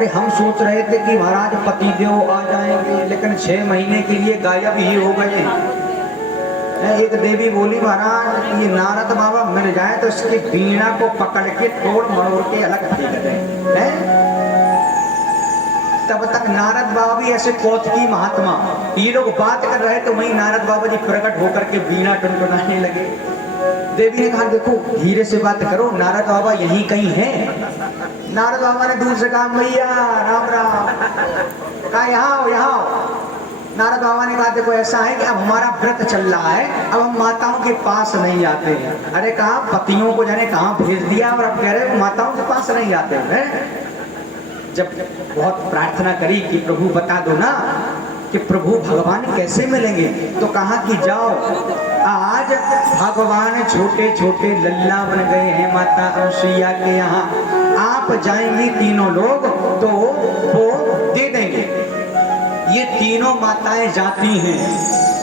अरे हम सोच रहे थे कि महाराज पतिदेव आ जाएंगे, लेकिन 6 महीने के लिए गायब ही हो गए। एक देवी बोली महाराज ये नारद बाबा मिल जाए तो इसकी वीणा को पकड़ के तोड़ मरोड़ के अलग फेंक दें। तब तक नारद बाबा भी ऐसे कौतकी महात्मा, ये लोग बात कर रहे तो वहीं नारद बाबा जी प्रकट होकर के वीणा टुनटुनाने लगे। देवी ने कहा देखो धीरे से बात करो, नारद बाबा यहीं कहीं हैं। नारद बाबा ने दूर से कहा मैया राम राम, कहा यहाँ आओ यहाँ आओ। नारद बाबा ने कहा देखो ऐसा है कि अब हमारा व्रत चल रहा है, अब हम माताओं के पास नहीं आते हैं। अरे कहा पतियों को जाने कहाँ भेज दिया और अब कह रहे माताओं के पास नहीं आते हैं। जब बहुत प्रार्थना करी कि प्रभु बता दो ना कि प्रभु भगवान कैसे मिलेंगे, तो कहा कि जाओ आज भगवान छोटे छोटे लल्ला बन गए हैं माता अनुसुईया के यहाँ, आप जाएंगी तीनों लोग तो वो दे देंगे। ये तीनों माताएं जाती हैं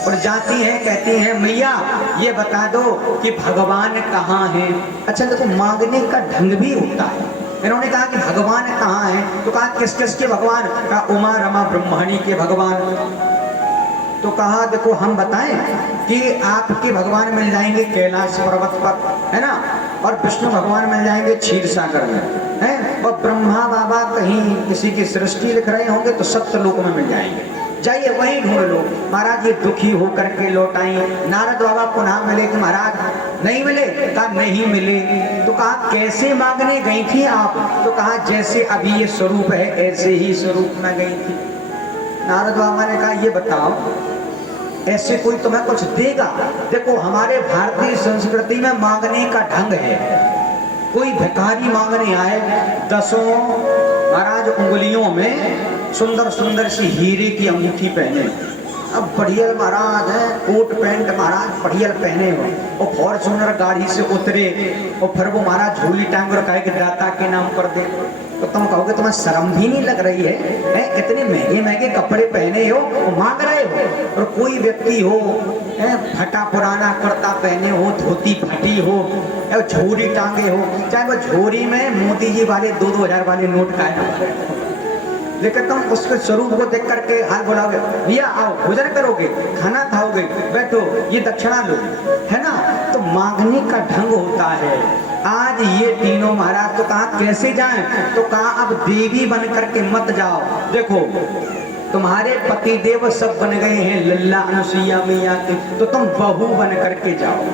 और जाती हैं कहती हैं मैया ये बता दो कि भगवान कहाँ हैं। अच्छा देखो मांगने का ढंग भी होता है। इन्होंने कहा कि भगवान कहाँ हैं, तो कहा किस किस के भगवान, कहा उमा रमा ब्रह्मणी के भगवान। तो कहा देखो हम बताएं कि आपके भगवान मिल जाएंगे कैलाश पर्वत पर, है ना, और विष्णु भगवान मिल जाएंगे क्षीर सागर में, है, और ब्रह्मा बाबा कहीं किसी की सृष्टि लिख रहे होंगे तो सप्तलोक में मिल जाएंगे, जाइए वहीं ढूंढ लो। महाराज ये दुखी होकर के लौट आई। नारद बाबा पुनः मिले कि महाराज नहीं मिले, कहा नहीं मिले। तो कहा कैसे मांगने गई थी आप, तो कहा जैसे अभी ये स्वरूप है ऐसे ही स्वरूप में गई थी। नारद बाबा ने कहा ये बताओ ऐसे कोई तुम्हें कुछ देगा। देखो हमारे भारतीय संस्कृति में मांगने का ढंग है, कोई भिखारी मांगने आए 10 महाराज उंगलियों में सुंदर सुंदर सी हीरे की अंगूठी पहने, अब बढ़िया महाराज है कोट पैंट महाराज बढ़िया पहने हो और फॉर्च्यूनर गाड़ी से उतरे और फिर वो महाराज झोली टांग और कहे कि दाता के नाम पर दे, तो तुम कहोगे तुम्हें शर्म भी नहीं लग रही है? इतने महंगे महंगे कपड़े पहने हो और मांग रहे हो। और कोई व्यक्ति हो फटा पुराना कुर्ता पहने हो, धोती फटी हो, झोरी टांगे हो, चाहे वो झोरी में मोदी जी वाले 2-2 हजार वाले नोट खाए, लेकिन तुम उसके स्वरूप को देख करके हाल बोलाओगे भैया आओ भोजन करोगे, खाना खाओगे, बैठो ये दक्षिणा लो, है ना। तो मांगने का ढंग होता है। आज ये तीनों महाराज तो कहा कैसे जाएं, तो कहा अब देवी बन करके मत जाओ। देखो तुम्हारे पति देव सब बन गए हैं लल्ला अनुसुईया मैया के, तो तुम बहू बन करके जाओ।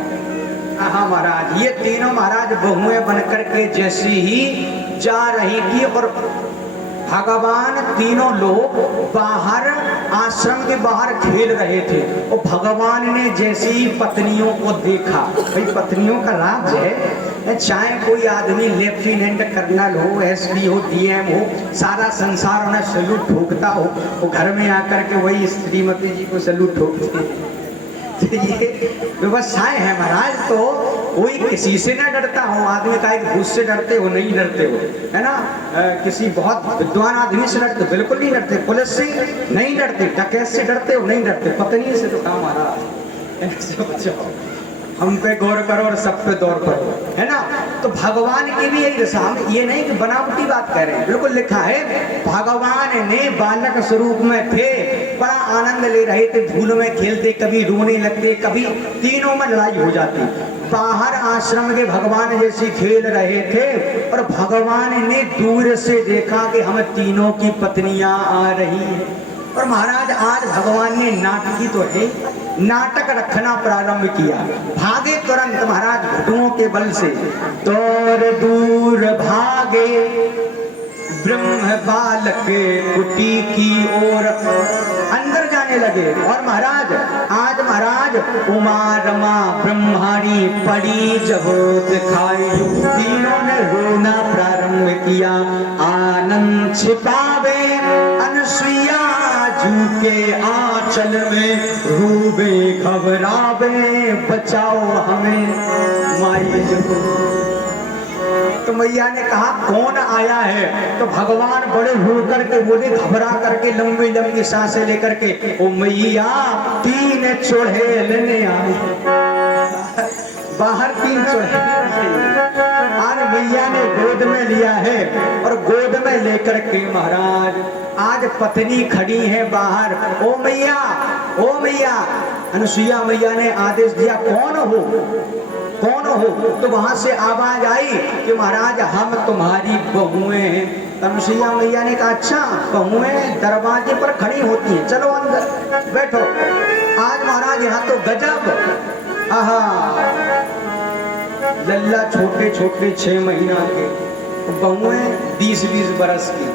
हाँ महाराज ये तीनों महाराज बहुएं बन करके जैसे ही जा रही थी और भगवान तीनों लोग बाहर आश्रम के बाहर खेल रहे थे और भगवान ने जैसे ही पत्नियों को देखा, भाई पत्नियों का राज है, चाहे कोई आदमी लेफ्टिनेंट कर्नल हो, एसपी हो, डीएम हो, सारा संसार उन्हें सैल्यूट ठोकता हो, वो घर में आकर के वही श्रीमती जी को सैल्यूट ठोकते हैं। तो ये व्यवसाय है महाराज। तो कोई किसी से ना डरता हो, आदमी का एक भूत से डरते हो नहीं डरते हो, है ना, किसी बहुत विद्वान आदमी से डरते बिल्कुल नहीं डरते, पुलिस से नहीं डरते, डकैत से डरते हो नहीं डरते, पत्नी से तो कहा महाराज हम पे गौर करो और सब पे दौर करो, है ना। तो भगवान की भी यही दशा, ये नहीं कि बनावटी बात कह रहे हैं, बिल्कुल लिखा है भगवान ने बालक स्वरूप में थे, बड़ा आनंद ले रहे थे, धूल में खेलते, कभी रोने लगते, कभी तीनों में लड़ाई हो जाती। बाहर आश्रम के भगवान जैसे खेल रहे थे और भगवान ने दूर से देखा कि हम तीनों की पत्नियां आ रही हैं। और महाराज आज भगवान ने नाटकी तो है नाटक रखना प्रारंभ किया, भागे तुरंत महाराज घुटुओं के बल से, दूर दूर भागे ब्रह्म बालक कुटी की ओर, अंदर जाने लगे। और महाराज आज महाराज उमा रमा ब्रह्माणी पड़ी जब दिखाई, तीनों ने रोना प्रारंभ किया, आनंद छिपावे अनुसुईया झूके आंचल में, रूबे घबरावे बचाओ हमें माई जब। तो मैया ने कहा कौन आया है, तो भगवान बड़े होकर के बोले घबरा करके लंबी लंबी सांसें लेकर के, ओ मैया 3 चुड़ैल लेने आए। बाहर 3 चुड़ैल आज मैया ने गोद में लिया है और गोद में लेकर के महाराज आज पत्नी खड़ी है बाहर। ओ मैया, ओ मैया। अनुसुईया मैया ने आदेश दिया, कौन हो, कौन हो? तो वहां से आवाज आई कि महाराज हम तुम्हारी बहुएं हैं। अनुसुईया मैया ने कहा, अच्छा बहुएं दरवाजे पर खड़ी होती हैं, चलो अंदर बैठो। आज महाराज यहाँ तो गजब, आहा, लल्ला छोटे छोटे 6 महीना के, बहुएं 20-20 बरस की।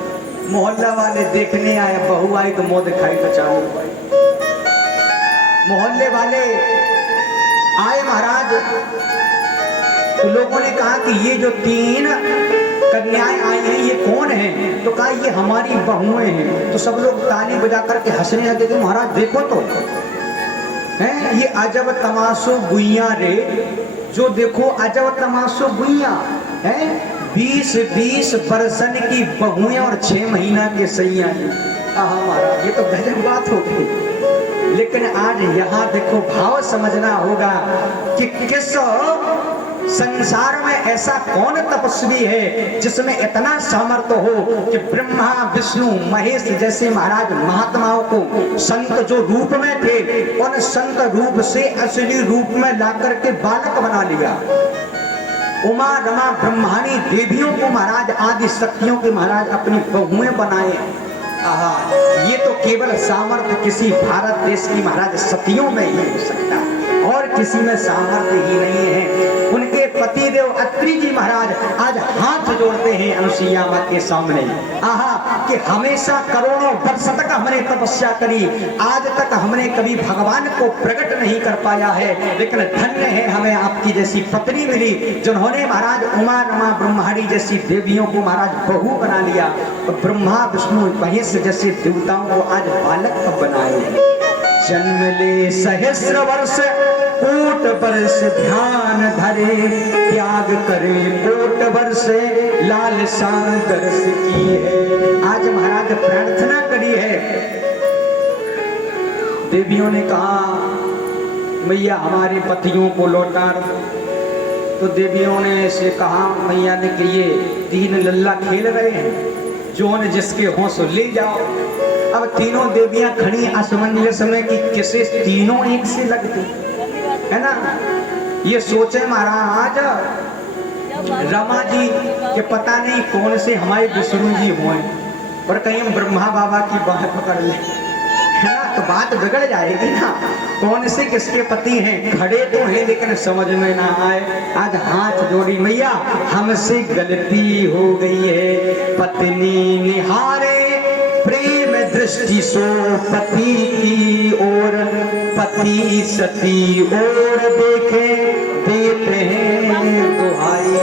मोहल्ला वाले देखने आए, बहू आई तो मुंह दिखाई तो चालू हुई। मोहल्ले वाले आए महाराज, तो लोगों ने कहा कि ये जो 3 कन्याएं आई हैं ये कौन है? तो कहा ये हमारी बहुएं हैं। तो सब लोग ताली बजा करके हंसने लगे कि महाराज देखो तो हैं, ये अजब तमाशो गुइया रे, जो देखो अजब तमाशो गुइया हैं। 20-20 बरसन की बहुएं और 6 महीना के सैया। महाराज ये तो गजब बात हो गई। लेकिन आज यहाँ देखो भाव समझना होगा कि किस संसार में ऐसा कौन तपस्वी है जिसमें इतना सामर्थ्य हो कि ब्रह्मा विष्णु महेश जैसे महाराज महात्माओं को संत जो रूप में थे उन संत रूप से असली रूप में लाकर के बालक बना लिया। उमा रमा ब्रह्माणी देवियों को महाराज आदि शक्तियों के महाराज अपनी बहुएं बनाए। आहा, ये तो केवल सामर्थ्य किसी भारत देश की महाराज सतियों में ही हो सकता है और किसी में सामर्थ्य ही नहीं है। उनके पतिदेव अत्रि जी महाराज आज हाथ जोड़ते हैं अनुसुईया मां के सामने। आहा, कि हमेशा करोड़ों वर्ष तक हमने तपस्या करी, आज तक हमने कभी भगवान को प्रकट नहीं कर पाया है, लेकिन धन्य है हमें आपकी जैसी पत्नी मिली जिन्होंने महाराज उमा रमा ब्रह्माणी जैसी देवियों को महाराज बहू बना लिया और ब्रह्मा विष्णु महेश जैसे देवताओं को आज बालक बनाए। जन्म ले सहस्र वर्ष कोट वर्ष ध्यान धरे, त्याग करे कोट वर्ष लालसा दर्श की है। आज महाराज प्रार्थना करी है। देवियों ने कहा मैया हमारे पतियों को लौटा दो। तो देवियों ने ऐसे कहा मैया ने कि ये 3 लल्ला खेल रहे हैं, जोन जिसके हों सो ले जाओ। अब तीनों देवियां खड़ी असमंजस में कि किसे तीनों एक से लगती है ना। ये सोचे महाराज रमा जी के पता नहीं कौन से हमारे विष्णु जी हुए और कहीं हम ब्रह्मा बाबा की बात पकड़ ले, है ना, तो बात बिगड़ जाएगी ना। कौन से किसके पति हैं, खड़े तो हैं लेकिन समझ में ना आए। आज हाथ जोड़ी मैया हमसे गलती हो गई है, पत्नी निहारे प्रेम दृष्टि सो पति की ओर, पति सती और देखे देते हैं दुहाई।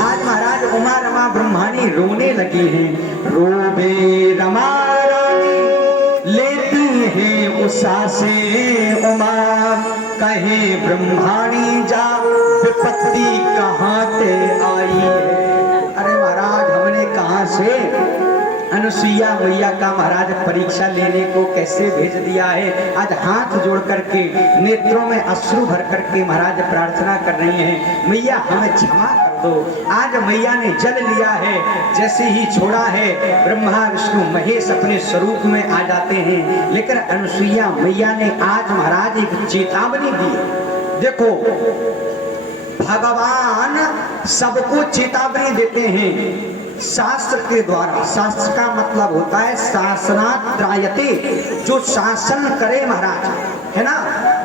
आज महाराज उमा रमा ब्रह्माणी रोने लगी हैं। रोबे रमा रानी लेती हैं उषा से उमा, कहे ब्रह्माणी जा विपत्ति कहाँ ते आई है। अरे महाराज हमने कहाँ से अनुसुईया मैया का महाराज परीक्षा लेने को कैसे भेज दिया है। आज हाथ जोड़ करके नेत्रों में अश्रु भर करके महाराज प्रार्थना कर रही हैं, मैया हमें क्षमा कर दो। आज मैया ने जल लिया है, जैसे ही छोड़ा है ब्रह्मा विष्णु महेश अपने स्वरूप में आ जाते हैं। लेकिन अनुसुईया मैया ने आज महाराज एक चेतावनी दी। देखो भगवान सबको चेतावनी देते हैं शास्त्र के द्वारा। शास्त्र का मतलब होता है शासनात् त्रायते, जो शासन करे महाराज, है ना।